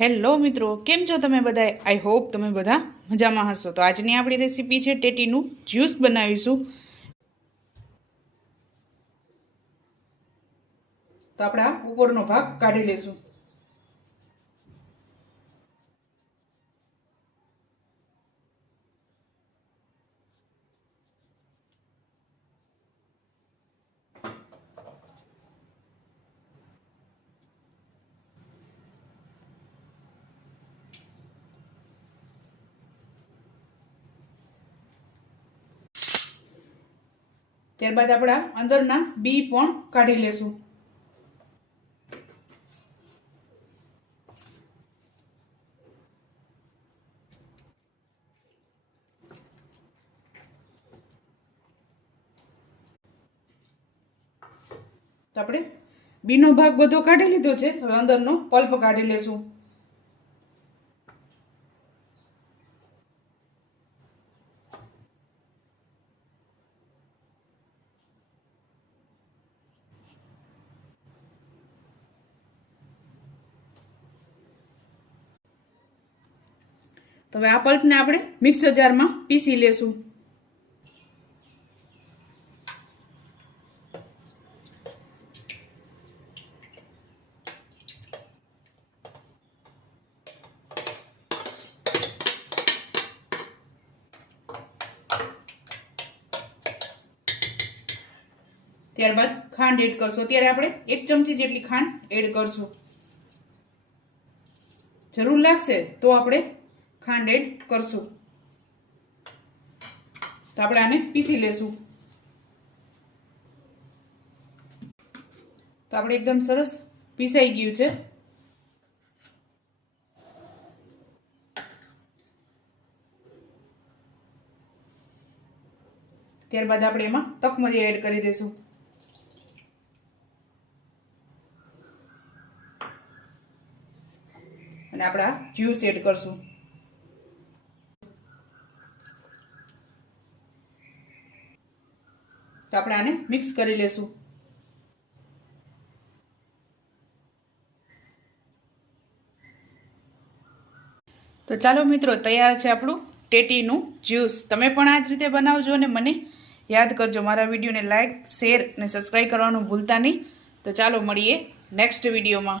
Hello મિત્રો, કેમ છો તમે બધા? આઈ હોપ તમે બધા મજામાં હશો. તો આજની આપણી રેસીપી છે ટેટીનું જ્યુસ બનાવીશું. તો આપણે આ ઉપરનો ભાગ કાઢી લેશું. ત્યારબાદ આપણે અંદરના બી પણ કાઢી લેશું. તો આપણે બીનો ભાગ બધો કાઢી લીધો છે. હવે અંદરનો પલ્પ કાઢી લેશું. તો હવે આ પલ્પને આપણે મિક્સર જારમાં પીસી લેશું. ત્યારબાદ ખાંડ એડ કરશું. અત્યારે આપણે 1 ચમચી જેટલી ખાંડ એડ કરશું. જરૂર લાગશે તો આપણે ખાંડ એડ કરશું. તો આપણે આને પીસી લેશું. તો આપણે એકદમ સરસ પીસાઈ ગયું છે. ત્યારબાદ આપણે એમાં તકમરી એડ કરી દઈશું. અને આપણે આ જ્યુસ એડ કરશું. તો આપણે આને મિક્સ કરી લેશું. તો ચાલો મિત્રો, તૈયાર છે આપણું ટેટીનું જ્યુસ. તમે પણ આ જ રીતે બનાવજો અને મને યાદ કરજો. મારા વિડીયોને લાઈક, શેર અને સબસ્ક્રાઈબ કરવાનું ભૂલતા નહીં. તો ચાલો મળીએ નેક્સ્ટ વિડીયોમાં.